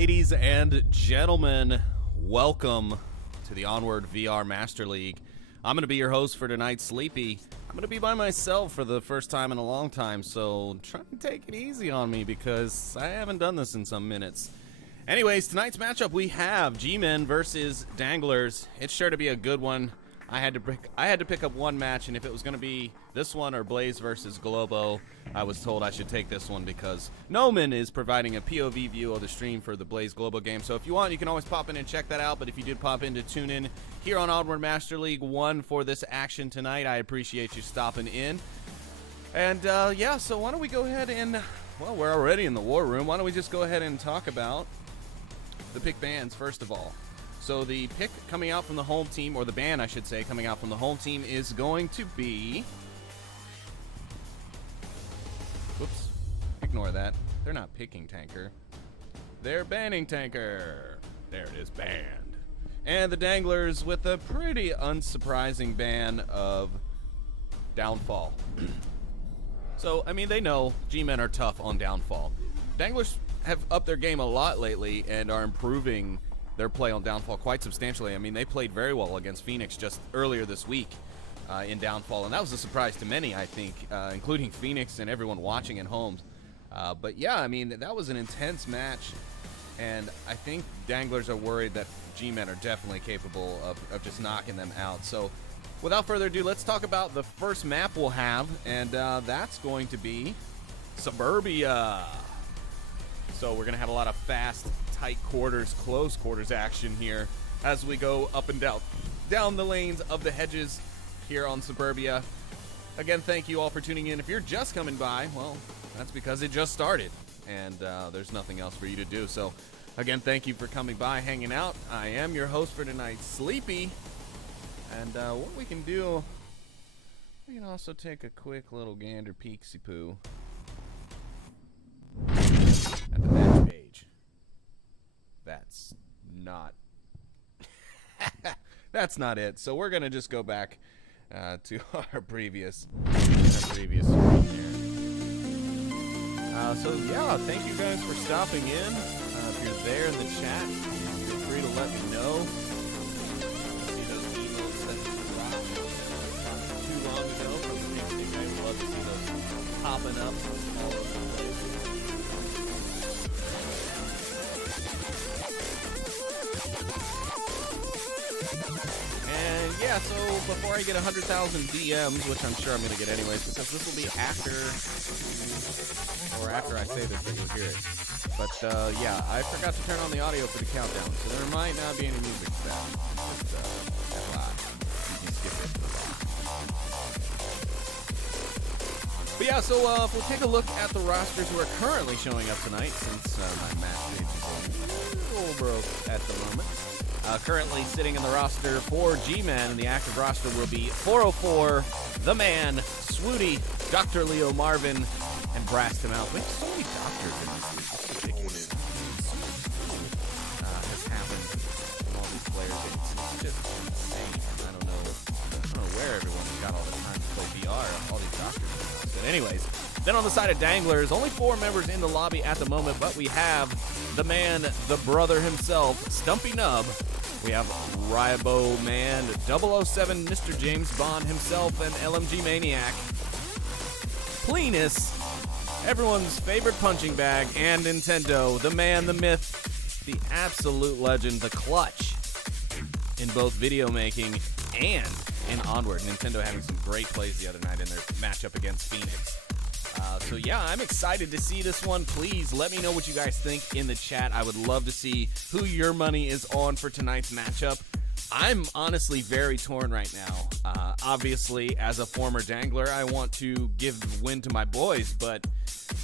Ladies and gentlemen, welcome to the Onward VR Master League. I'm going to be your host for tonight, Sleepy. I'm going to be by myself for the first time in a long time, so try and take it easy on me because I haven't done this in some minutes. Anyways, tonight's matchup we have G-Men versus Danglers. It's sure to be a good one. I had to pick up one match, and if it was going to be this one or Blaze versus Globo, I was told I should take this one because Noman is providing a POV view of the stream for the Blaze Globo game. So if you want, you can always pop in and check that out. But if you did pop in to tune in here on Onward Master League 1 for this action tonight, I appreciate you stopping in. And yeah, so why don't we go ahead and, well, we're already in the war room. Why don't we just go ahead and talk about the pick bans first of all. So the pick coming out from the home team, or the ban I should say, coming out from the home team is going to be... Whoops. Ignore that. They're not picking Tanker. They're banning Tanker. There it is, banned. And the Danglers with a pretty unsurprising ban of Downfall. So, I mean, they know G-Men are tough on Downfall. Danglers have upped their game a lot lately and are improving their play on Downfall quite substantially. I mean, they played very well against Phoenix just earlier this week in Downfall, and that was a surprise to many, I think, including Phoenix and everyone watching at home. But yeah, I mean, that was an intense match, and I think Danglers are worried that G-Men are definitely capable of just knocking them out. So without further ado, let's talk about the first map we'll have, and that's going to be Suburbia. So we're going to have a lot of fast, tight quarters, close quarters action here as we go up and down the lanes of the hedges here on Suburbia. Again, thank you all for tuning in. If you're just coming by, well, that's because it just started, and there's nothing else for you to do. So again, thank you for coming by, hanging out. I am your host for tonight, Sleepy, and what we can do, we can also take a quick little gander peeksy-poo at the match page. That's not it. So we're gonna just go back to our previous screen here. So yeah, thank you guys for stopping in. If you're there in the chat, feel free to let me know. See those emails that dropped not too long ago from the Pink. I would love to see those popping up all over the place. And yeah, so before I get 100,000 DMs, which I'm sure I'm going to get anyways, because this will be after I say this, that you'll hear it. But yeah, I forgot to turn on the audio for the countdown, so there might not be any music for that. But you can skip it. But yeah, so if we'll take a look at the rosters who are currently showing up tonight, since my match page is a little broke at the moment. Currently sitting in the roster for G-Men, and the active roster will be 404, The Man, Swooty, Dr. Leo Marvin, and Brass Him Out. We have so many doctors in this league. It's ridiculous. Has happened from all these players. It's just insane. I don't know where everyone's got all the time to play VR. All these doctors. But anyways, then on the side of Danglers, only 4 members in the lobby at the moment, but we have the man, the brother himself, Stumpy Nub. We have Rybo Man, 007, Mr. James Bond himself, and LMG Maniac. Plenus, everyone's favorite punching bag, and Nintendo, the man, the myth, the absolute legend, the clutch in both video making and in Onward. Nintendo having some great plays the other night in their matchup against Phoenix. So yeah, I'm excited to see this one. Please let me know what you guys think in the chat. I would love to see who your money is on for tonight's matchup. I'm honestly very torn right now. Obviously, as a former Dangler, I want to give the win to my boys, but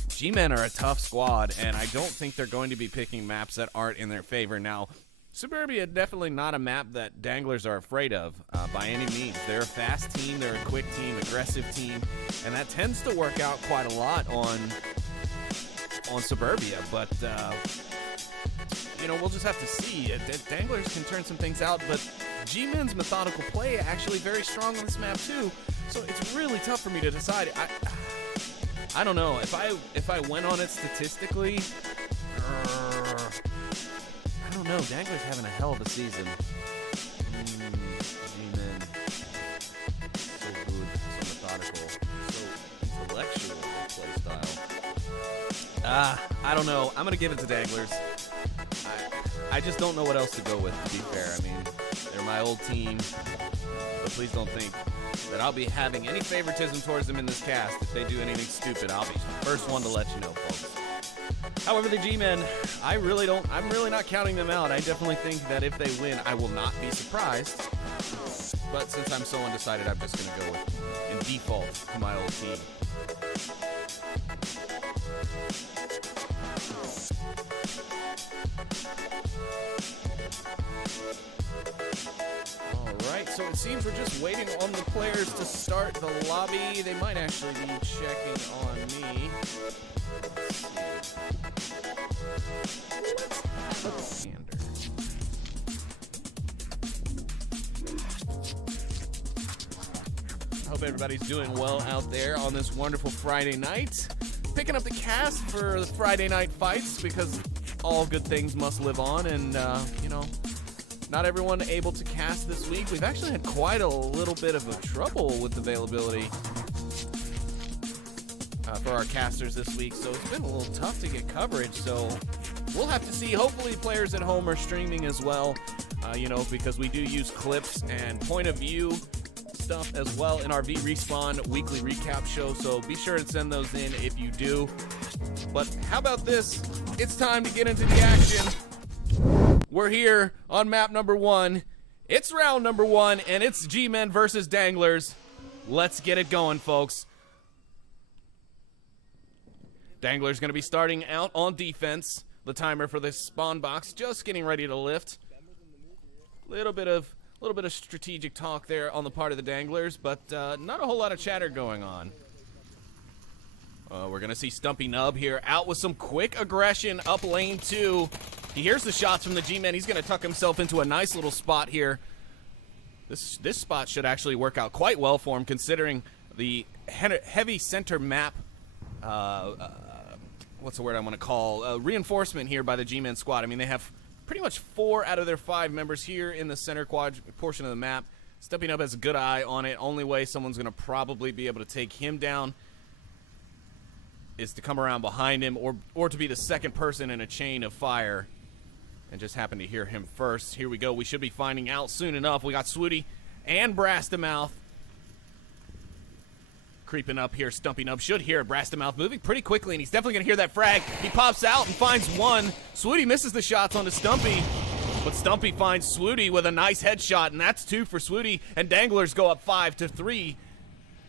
G-Men are a tough squad, and I don't think they're going to be picking maps that aren't in their favor. Now, Suburbia definitely not a map that Danglers are afraid of by any means. They're a fast team, they're a quick team, aggressive team, and that tends to work out quite a lot on Suburbia. But you know, we'll just have to see. Danglers can turn some things out, but G-Men's methodical play actually very strong on this map too. So it's really tough for me to decide. I don't know if I went on it statistically. know. Danglers having a hell of a season. G-Men. So good. So methodical. So intellectual play style. I don't know. I'm going to give it to Danglers. I just don't know what else to go with, to be fair. I mean, they're my old team. But please don't think that I'll be having any favoritism towards them in this cast. If they do anything stupid, I'll be the first one to let you know, folks. However, the G-Men, I'm really not counting them out. I definitely think that if they win, I will not be surprised. But since I'm so undecided, I'm just going to go with, in default, to my old team. Alright, so it seems we're just waiting on the players to start the lobby. They might actually be checking on me. Let's see. I hope everybody's doing well out there on this wonderful Friday night. Picking up the cast for the Friday night fights because all good things must live on, and you know, not everyone able to cast this week. We've actually had quite a little bit of a trouble with availability for our casters this week, so it's been a little tough to get coverage. So we'll have to see. Hopefully players at home are streaming as well, you know, because we do use clips and point of view stuff as well in our V-Respawn weekly recap show, so be sure to send those in if you do. But how about this? It's time to get into the action. We're here on map number 1. It's round number 1, and it's G-Men versus Danglers. Let's get it going, folks. Danglers going to be starting out on defense. The timer for this spawn box just getting ready to lift. Little bit of strategic talk there on the part of the Danglers, but not a whole lot of chatter going on. We're going to see Stumpy Nub here out with some quick aggression up lane 2. He hears the shots from the G-Men. He's going to tuck himself into a nice little spot here. This spot should actually work out quite well for him, considering the heavy center map, what's the word I want to call, reinforcement here by the G-Men squad. I mean, they have pretty much 4 out of their 5 members here in the center portion of the map. Stepping Up has a good eye on it. Only way someone's going to probably be able to take him down is to come around behind him or to be the second person in a chain of fire and just happen to hear him first. Here we go. We should be finding out soon enough. We got Swooty and Brastamouth creeping up here. Stumpy Nub should hear Brastamouth moving pretty quickly, and he's definitely going to hear that frag. He pops out and finds one. Swooty misses the shots onto Stumpy, but Stumpy finds Swooty with a nice headshot, and that's 2 for Swooty, and Danglers go up 5-3.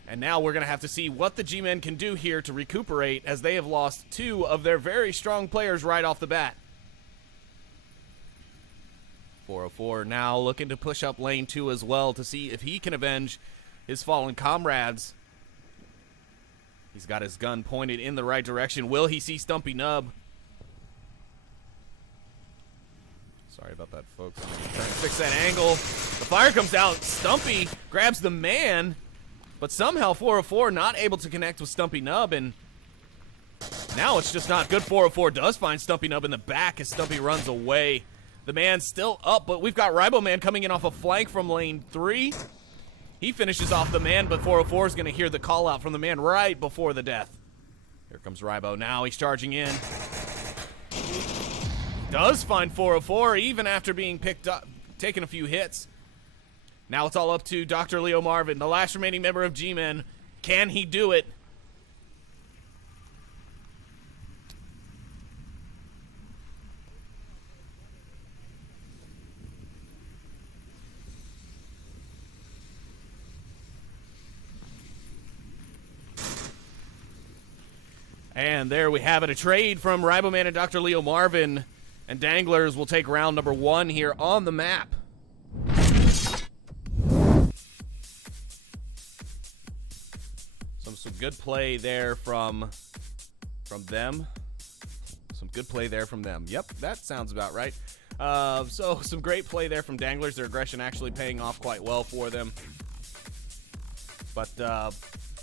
And now we're going to have to see what the G-Men can do here to recuperate, as they have lost 2 of their very strong players right off the bat. 404 now looking to push up lane 2 as well to see if he can avenge his fallen comrades. He's got his gun pointed in the right direction. Will he see Stumpy Nub? Sorry about that, folks. I'm trying to fix that angle. The fire comes out. Stumpy grabs the man, but somehow 404 not able to connect with Stumpy Nub, and now it's just not good. 404 does find Stumpy Nub in the back as Stumpy runs away. The man's still up, but we've got Ribo Man coming in off a flank from lane 3. He finishes off the man, but 404 is going to hear the call out from the man right before the death. Here comes Ribo now. He's charging in. Does find 404 even after being picked up, taking a few hits. Now it's all up to Dr. Leo Marvin, the last remaining member of G-Men. Can he do it? And there we have it, a trade from Riboman and Dr. Leo Marvin. And Danglers will take round number 1 here on the map. Some good play there from them. Some good play there from them. Yep, that sounds about right. So some great play there from Danglers. Their aggression actually paying off quite well for them. But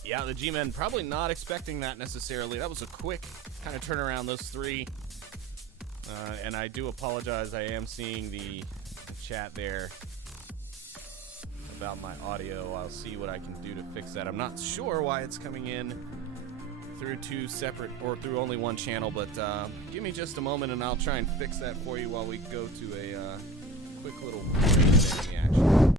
yeah, the G-Men probably not expecting that necessarily. That was a quick kind of turnaround, those 3 And I do apologize. I am seeing the chat there about my audio. I'll see what I can do to fix that. I'm not sure why it's coming in through two separate or through only one channel, but give me just a moment and I'll try and fix that for you while we go to a quick little break there in the action.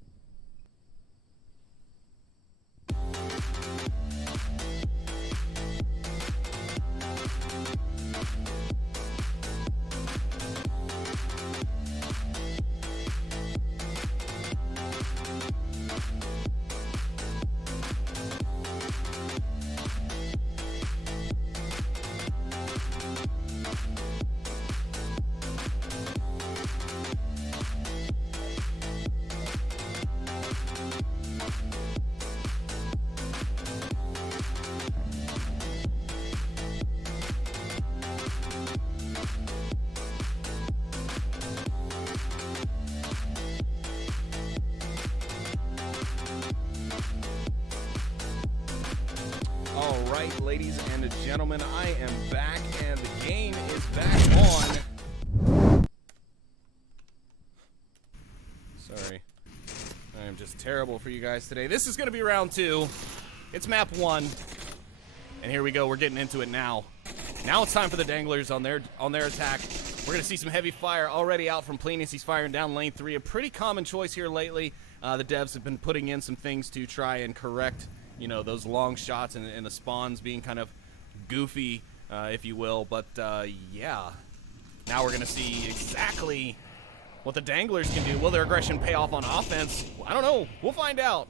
Alright, ladies and gentlemen, I am back and the game is back on. Sorry. I am just terrible for you guys today. This is going to be round 2. It's map 1. And here we go. We're getting into it now. Now it's time for the Danglers on their attack. We're going to see some heavy fire already out from Plenus. He's firing down lane 3. A pretty common choice here lately. The devs have been putting in some things to try and correct, you know, those long shots and the spawns being kind of goofy, if you will. But, yeah. Now we're going to see exactly what the Danglers can do. Will their aggression pay off on offense? I don't know. We'll find out.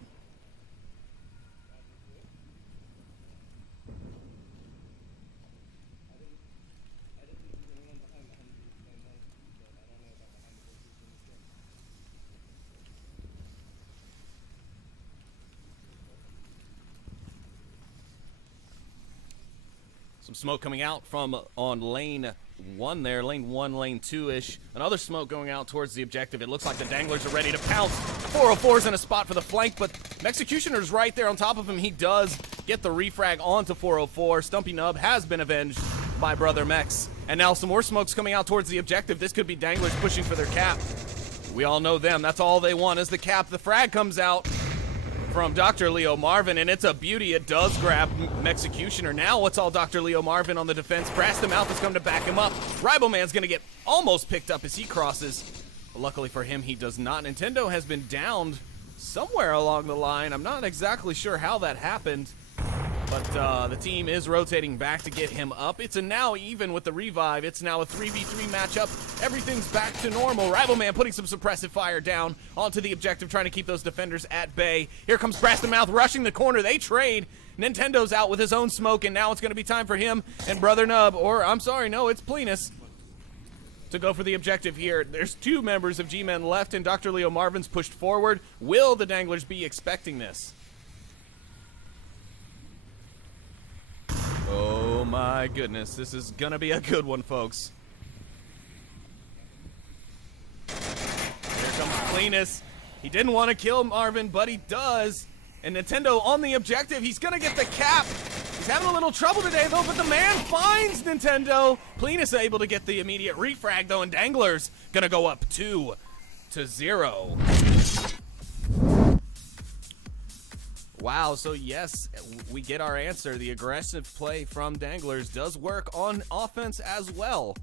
Some smoke coming out from on lane 1 there, lane 1, lane 2-ish. Another smoke going out towards the objective. It looks like the Danglers are ready to pounce. 404's in a spot for the flank, but Executioner's right there on top of him. He does get the refrag onto 404. Stumpy Nub has been avenged by Brother Mex. And now some more smokes coming out towards the objective. This could be Danglers pushing for their cap. We all know them. That's all they want is the cap. The frag comes out from Dr. Leo Marvin, and it's a beauty. It does grab Executioner. Now what's all Dr. Leo Marvin on the defense? Brastamouth has come to back him up. Riboman's going to get almost picked up as he crosses. But luckily for him, he does not. Nintendo has been downed somewhere along the line. I'm not exactly sure how that happened, but the team is rotating back to get him up. It's a now even with the revive. It's now a 3v3 matchup. Everything's back to normal. Rivalman putting some suppressive fire down onto the objective, trying to keep those defenders at bay. Here comes Brastamouth rushing the corner. They trade. Nintendo's out with his own smoke, and now it's going to be time for him and Brother Nub, or I'm sorry, no, it's Plenus, to go for the objective here. There's 2 members of G-Men left, and Dr. Leo Marvin's pushed forward. Will the Danglers be expecting this? Oh my goodness, this is gonna be a good one, folks. Here comes Plenus. He didn't want to kill Marvin, but he does. And Nintendo on the objective. He's gonna get the cap. He's having a little trouble today, though, but the man finds Nintendo. Plenus able to get the immediate refrag, though, and Danglers gonna go up 2-0. Wow, so yes, we get our answer. The aggressive play from Danglers does work on offense as well.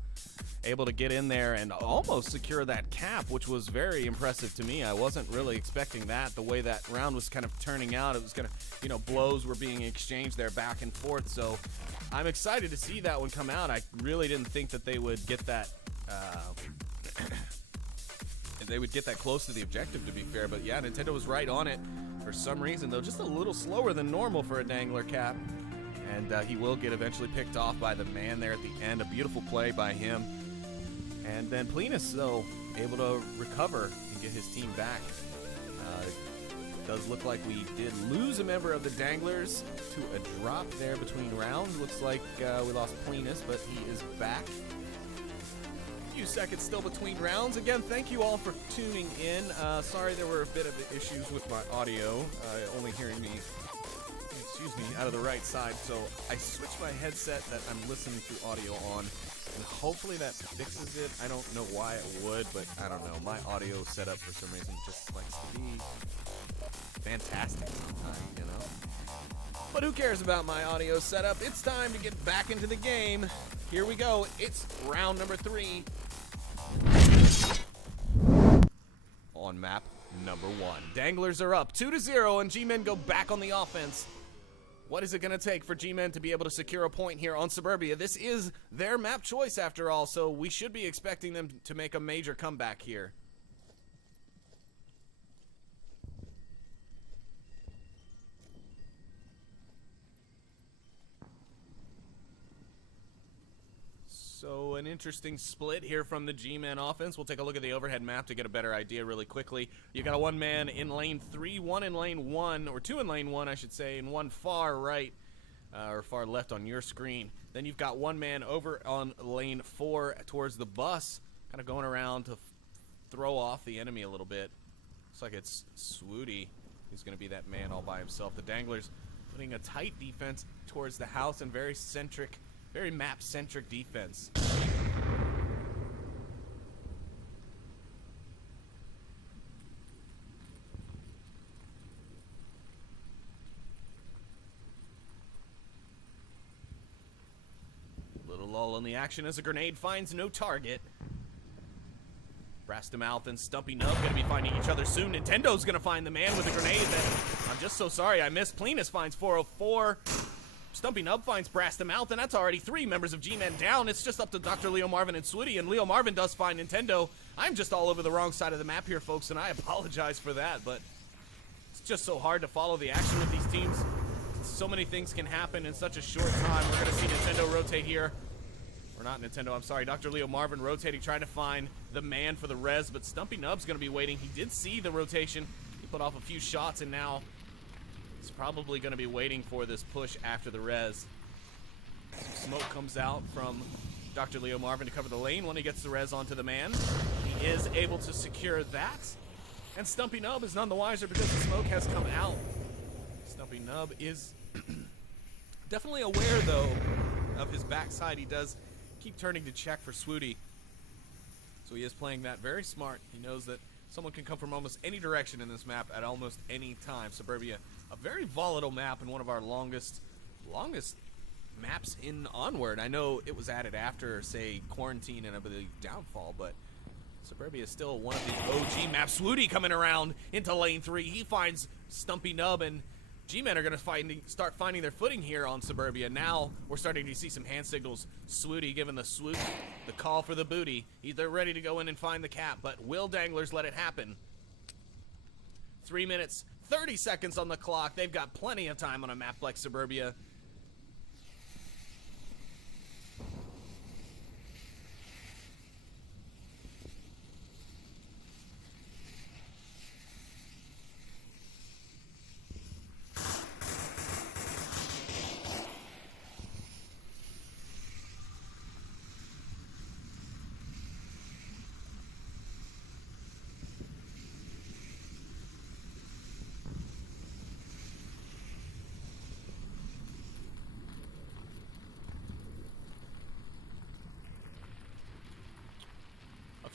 Able to get in there and almost secure that cap, which was very impressive to me. I wasn't really expecting that. The way that round was kind of turning out, it was going to, you know, blows were being exchanged there back and forth. So I'm excited to see that one come out. I really didn't think that they would get that close to the objective, to be fair. But yeah, Nintendo was right on it for some reason, though. Just a little slower than normal for a Dangler cap. And he will get eventually picked off by the man there at the end. A beautiful play by him. And then Plenus, though, able to recover and get his team back. Does look like we did lose a member of the Danglers to a drop there between rounds. Looks like we lost Plenus, but he is back. A few seconds still between rounds. Again, thank you all for tuning in. Sorry there were a bit of issues with my audio, only hearing me, out of the right side. So I switched my headset that I'm listening through audio on And hopefully that fixes it. I don't know why it would, but I don't know. My audio setup for some reason just likes to be fantastic sometimes, you know? But who cares about my audio setup? It's time to get back into the game. Here we go. It's round number 3. On map number 1. Danglers are up 2-0, and G-Men go back on the offense. What is it going to take for G-Men to be able to secure a point here on Suburbia? This is their map choice after all, so we should be expecting them to make a major comeback here. So an interesting split here from the G-Men offense. We'll take a look at the overhead map to get a better idea really quickly. You got a 1-man in lane 3, 1 in lane 1, or 2 in lane 1, I should say, and 1 far right, or far left on your screen. Then you've got 1 man over on lane 4 towards the bus, kind of going around to throw off the enemy a little bit. Looks like it's Swooty who's going to be that man all by himself. The Danglers putting a tight defense towards the house and very map-centric defense. Little lull in the action as a grenade finds no target. Brastamouth and Stumpy Nub going to be finding each other soon. Nintendo's going to find the man with the grenade that I'm just so sorry I missed. Plenus finds 404. Stumpy Nub finds Brastamouth, and that's already 3 members of G-Men down. It's just up to Dr. Leo Marvin and Swooty, and Leo Marvin does find Nintendo. I'm just all over the wrong side of the map here, folks, and I apologize for that, but it's just so hard to follow the action with these teams. So many things can happen in such a short time. We're going to see Nintendo rotate here. Or not Nintendo, I'm sorry. Dr. Leo Marvin rotating, trying to find the man for the res, but Stumpy Nub's going to be waiting. He did see the rotation. He put off a few shots, and now he's probably going to be waiting for this push after the res. Some smoke comes out from Dr. Leo Marvin to cover the lane when he gets the res onto the man. He is able to secure that. And Stumpy Nub is none the wiser because the smoke has come out. Stumpy Nub is definitely aware, though, of his backside. He does keep turning to check for Swooty. So he is playing that very smart. He knows that someone can come from almost any direction in this map at almost any time. Suburbia, a very volatile map and one of our longest maps in Onward. I know it was added after, say, Quarantine and I believe Downfall, but Suburbia is still one of the OG maps. Swooty coming around into lane 3. He finds Stumpy Nub, and G-Men are going to start finding their footing here on Suburbia. Now we're starting to see some hand signals. Swooty giving the swoop, the call for the booty. They're ready to go in and find the cap, but will Danglers let it happen? 3 minutes, 30 seconds on the clock. They've got plenty of time on a map like Suburbia.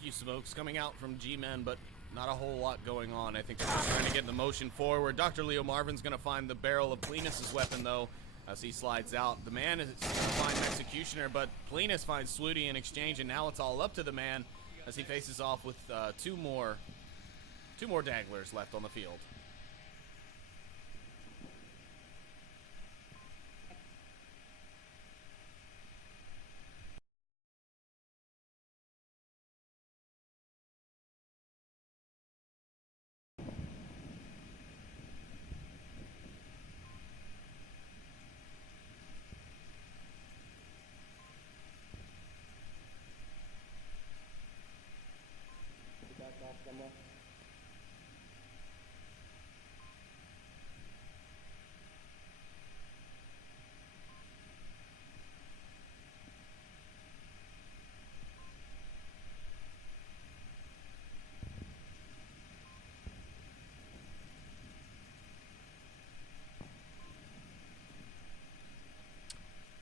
Few smokes coming out from G-Men, but not a whole lot going on. I think they're just trying to get the motion forward. Dr. Leo Marvin's going to find the barrel of Plenus' weapon, though, as he slides out. The man is going to find Executioner, but Plenus finds Swooty in exchange, and now it's all up to the man as he faces off with two more Danglers left on the field.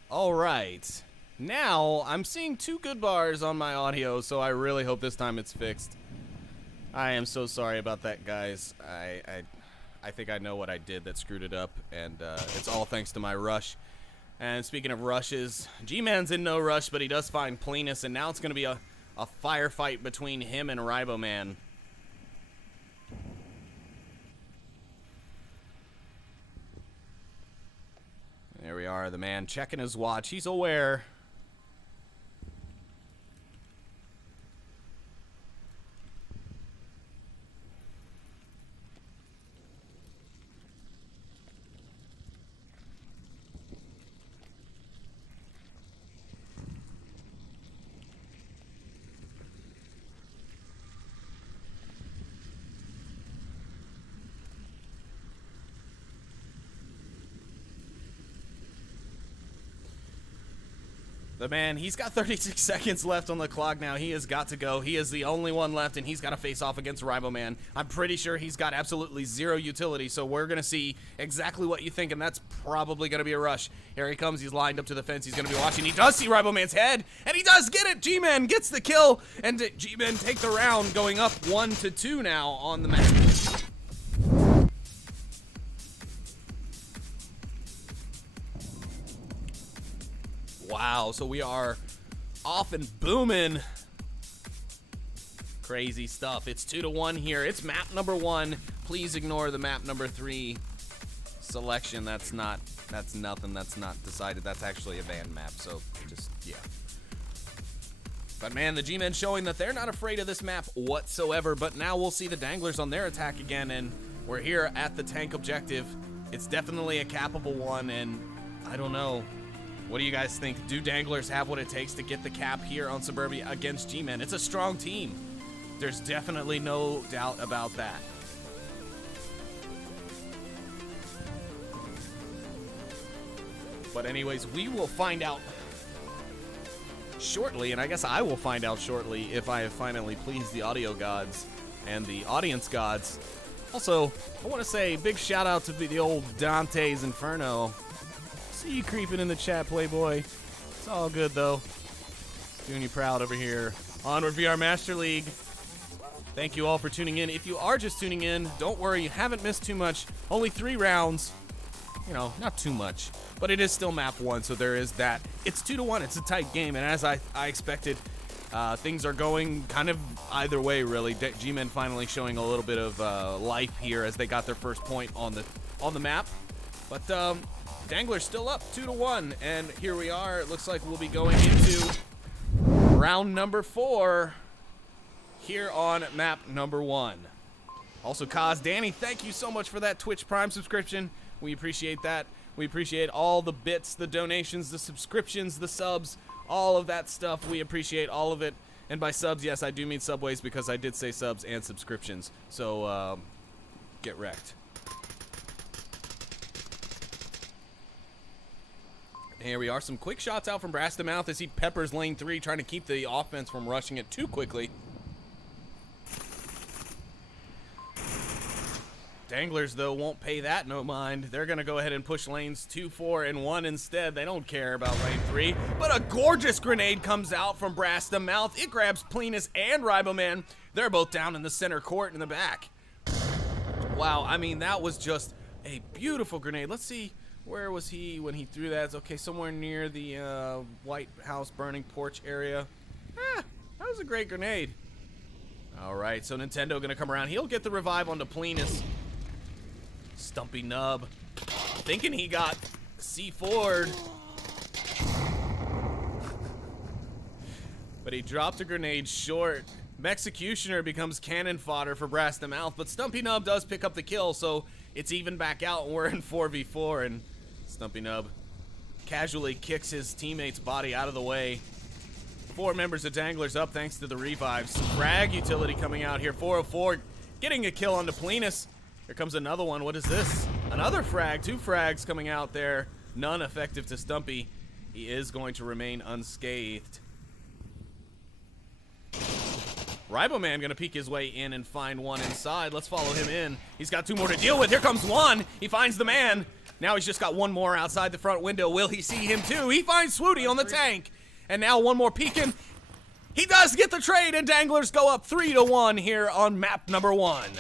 All right. Now, I'm seeing 2 good bars on my audio, so I really hope this time it's fixed. I am so sorry about that, guys. I think I know what I did that screwed it up, and it's all thanks to my rush. And speaking of rushes, G-Man's in no rush, but he does find Plenus, and now it's going to be a firefight between him and Riboman. There we are, the man checking his watch. He's aware. The man, he's got 36 seconds left on the clock now. He has got to go. He is the only one left, and he's got to face off against Riboman. I'm pretty sure he's got absolutely 0 utility, so we're going to see exactly what you think, and that's probably going to be a rush. Here he comes. He's lined up to the fence. He's going to be watching. He does see Riboman's head, and he does get it. G-Man gets the kill, and G-Man take the round, going up 1-2 now on the map. Wow, so we are off and booming. Crazy stuff. It's 2-1 here. It's map number 1. Please ignore the map number 3 selection. That's nothing. That's not decided. That's actually a banned map, so just, yeah. But man, the G-Men showing that they're not afraid of this map whatsoever, but now we'll see the Danglers on their attack again, and we're here at the tank objective. It's definitely a capable one, and I don't know. What do you guys think? Do Danglers have what it takes to get the cap here on Suburbia against G-Men? It's a strong team. There's definitely no doubt about that. But anyways, we will find out shortly, and I guess I will find out shortly if I have finally pleased the audio gods and the audience gods. Also, I want to say big shout out to the old Dante's Inferno. See you creeping in the chat, Playboy. It's all good, though. Doing you proud over here. Onward VR Master League. Thank you all for tuning in. If you are just tuning in, don't worry. You haven't missed too much. Only 3 rounds. You know, not too much. But it is still map 1, so there is that. It's 2-1. It's a tight game, and as I expected, things are going kind of either way, really. G-Men finally showing a little bit of life here as they got their first point on the map. But Danglers still up 2-1, and here we are. It looks like we'll be going into round number 4 here on map number 1. Also, Kaz, Danny, thank you so much for that Twitch Prime subscription. We appreciate that. We appreciate all the bits, the donations, the subscriptions, the subs, all of that stuff. We appreciate all of it. And by subs, yes, I do mean Subways because I did say subs and subscriptions. So, get wrecked. Here we are. Some quick shots out from Brass to Mouth as he peppers lane 3, trying to keep the offense from rushing it too quickly. Danglers, though, won't pay that no mind. They're going to go ahead and push lanes 2, 4, and 1 instead. They don't care about lane 3. But a gorgeous grenade comes out from Brass to Mouth. It grabs Plenus and Riboman. They're both down in the center court in the back. Wow, I mean, that was just a beautiful grenade. Let's see. Where was he when he threw that? It's okay, somewhere near the White House burning porch area. That was a great grenade. All right, so Nintendo going to come around. He'll get the revive onto Plenus. Stumpy Nub thinking he got C4'd. But he dropped a grenade short. Executioner becomes cannon fodder for Brass to Mouth, but Stumpy Nub does pick up the kill, so it's even back out, and we're in 4v4, and Stumpy Nub casually kicks his teammate's body out of the way. 4 members of Danglers up thanks to the revives. Frag utility coming out here. 404 getting a kill onto Plenus. Here comes another one. What is this? Another frag. 2 frags coming out there. None effective to Stumpy. He is going to remain unscathed. Riboman going to peek his way in and find one inside. Let's follow him in. He's got 2 more to deal with. Here comes one. He finds the man. Now he's just got 1 more outside the front window. Will he see him too? He finds Swooty on the tank. And now one more peeking. He does get the trade, and Danglers go up 3-1 here on map number 1.